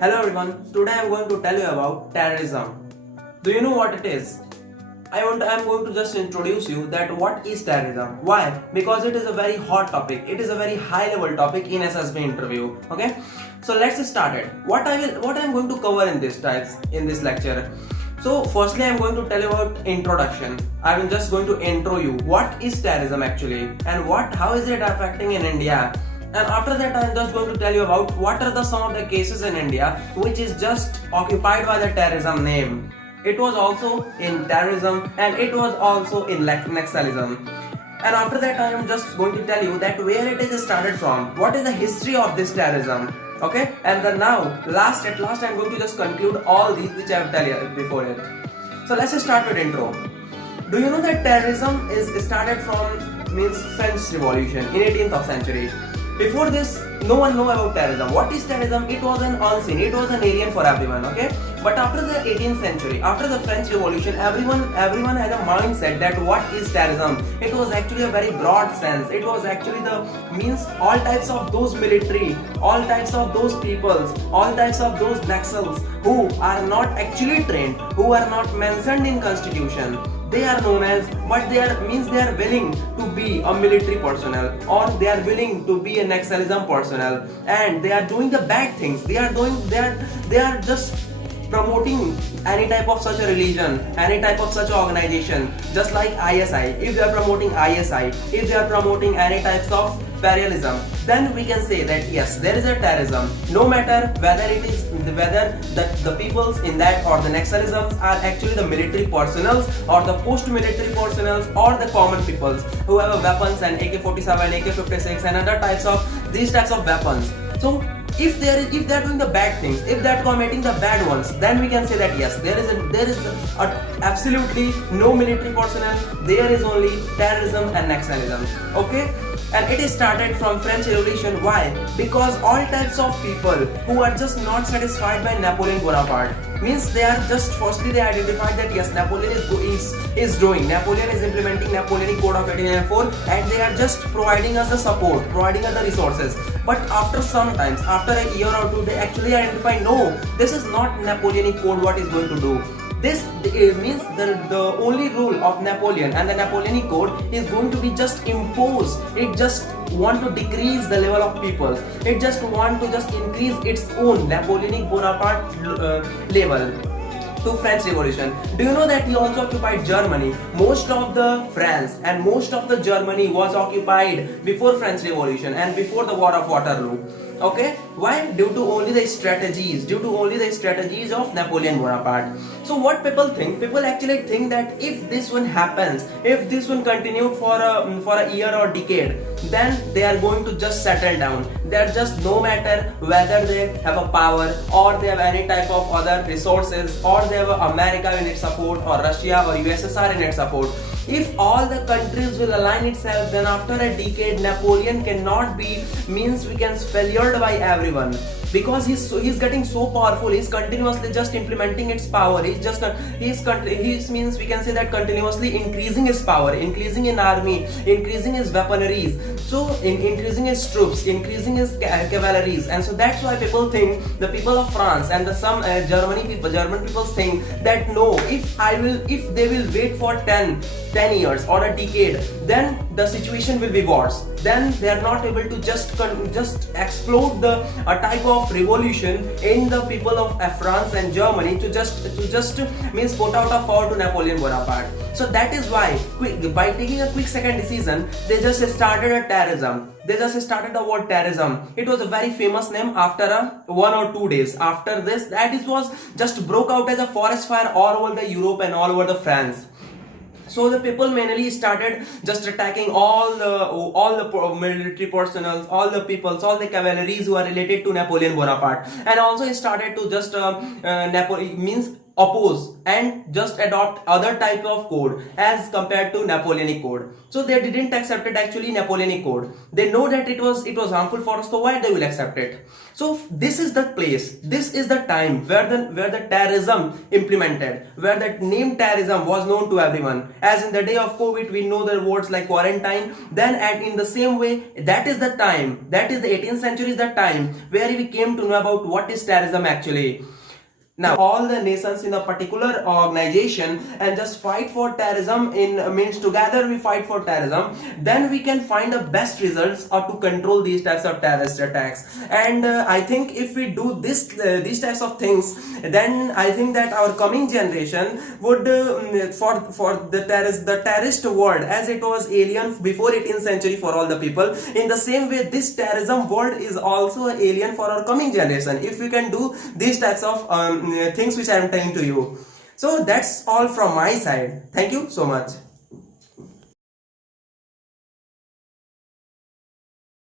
Hello everyone, today I am going to tell you about terrorism. Do you know what it is? I am going to just introduce you that what is terrorism. Why? Because it is a very hot topic. It is a very high level topic in SSB interview. Okay? So let's start it. What I am going to cover in this lecture. So firstly I am going to tell you about introduction. I am just going to intro you. What is terrorism actually and how is it affecting in India? And after that I am just going to tell you about what are some of the cases in India which is just occupied by the terrorism name. It was also in terrorism and it was also in Naxalism. And after that I am just going to tell you that where it is started from, what is the history of this terrorism. Okay, and then at last I am going to just conclude all these which I have told you before it. So let's start with intro. Do you know that terrorism is started from French Revolution in 18th century? Before this, no one knew about terrorism. What is terrorism? It was an unseen, it was an alien for everyone, okay? But after the 18th century, after the French Revolution, everyone had a mindset that what is terrorism? It was actually a very broad sense. It was actually all types of those military, all types of those peoples, all types of those naxals who are not actually trained, who are not mentioned in constitution. They are known as, but they are willing to be a military personnel, or they are willing to be a Naxalism personnel, and they are doing the bad things. They are just promoting any type of such a religion, any type of such organization, just like ISI. If they are promoting ISI, if they are promoting any types of parallelism, then we can say that yes, there is a terrorism. No matter whether the peoples in that or the Naxalisms are actually the military personnel or the post-military personnel or the common peoples who have weapons and AK-47, AK-56 and other these types of weapons. So if they are doing the bad things, if they are committing the bad ones, then we can say that yes, there is absolutely no military personnel. There is only terrorism and Naxalism. Okay. And it is started from French Revolution. Why? Because all types of people who are just not satisfied by Napoleon Bonaparte, they are just firstly they identified that yes, Napoleon is implementing Napoleonic Code of 1804, and they are just providing us the support, providing us the resources. But after sometimes, after a year or two, they actually identify no, this is not Napoleonic Code what is going to do. This means the only rule of Napoleon and the Napoleonic Code is going to be just imposed. It just want to decrease the level of people. It just want to just increase its own Napoleonic Bonaparte level to French Revolution. Do you know that he also occupied Germany? Most of the France and most of the Germany was occupied before French Revolution and before the War of Waterloo. Okay, why? Due to only the strategies of Napoleon Bonaparte. So what people think? People actually think that if this one happens, if this one continued for a year or decade, then they are going to just settle down. They are just, no matter whether they have a power or they have any type of other resources, or they have America in its support or Russia or USSR in its support. If all the countries will align itself, then after a decade Napoleon cannot be failed by everyone, because he's getting so powerful. He's continuously just implementing its power. We can say that continuously increasing his power, increasing in army, increasing his weaponries, so increasing his troops, increasing his cavalries. And so that's why people think, the people of France and some German people think that no, if they will wait for 10 years or a decade, then the situation will be worse. Then they are not able to just explode a type of revolution in the people of France and Germany to just put out a power to Napoleon Bonaparte. So that is why by taking a quick second decision, they just started a terrorism. They just started the word terrorism. It was a very famous name. After 1 or 2 days after this, that it was just broke out as a forest fire all over the Europe and all over the France. So the people mainly started just attacking all the military personnel, all the peoples, all the cavalries who are related to Napoleon Bonaparte, and also he started to just oppose and just adopt other type of code as compared to Napoleonic code. So they didn't accept it actually Napoleonic code. They know that it was harmful for us, so why they will accept it? So this is the place, this is the time where the terrorism implemented, where that name terrorism was known to everyone. As in the day of COVID, we know the words like quarantine. Then in the same way, that is the time, that is the 18th century is the time where we came to know about what is terrorism actually. Now all the nations in a particular organization and just fight for terrorism means together we fight for terrorism, then we can find the best results or to control these types of terrorist attacks. And I think if we do these types of things, then I think that our coming generation would for the terrorist word, as it was alien before 18th century for all the people, in the same way this terrorism word is also alien for our coming generation if we can do these types of things which I am telling to you. So that's all from my side. Thank you so much.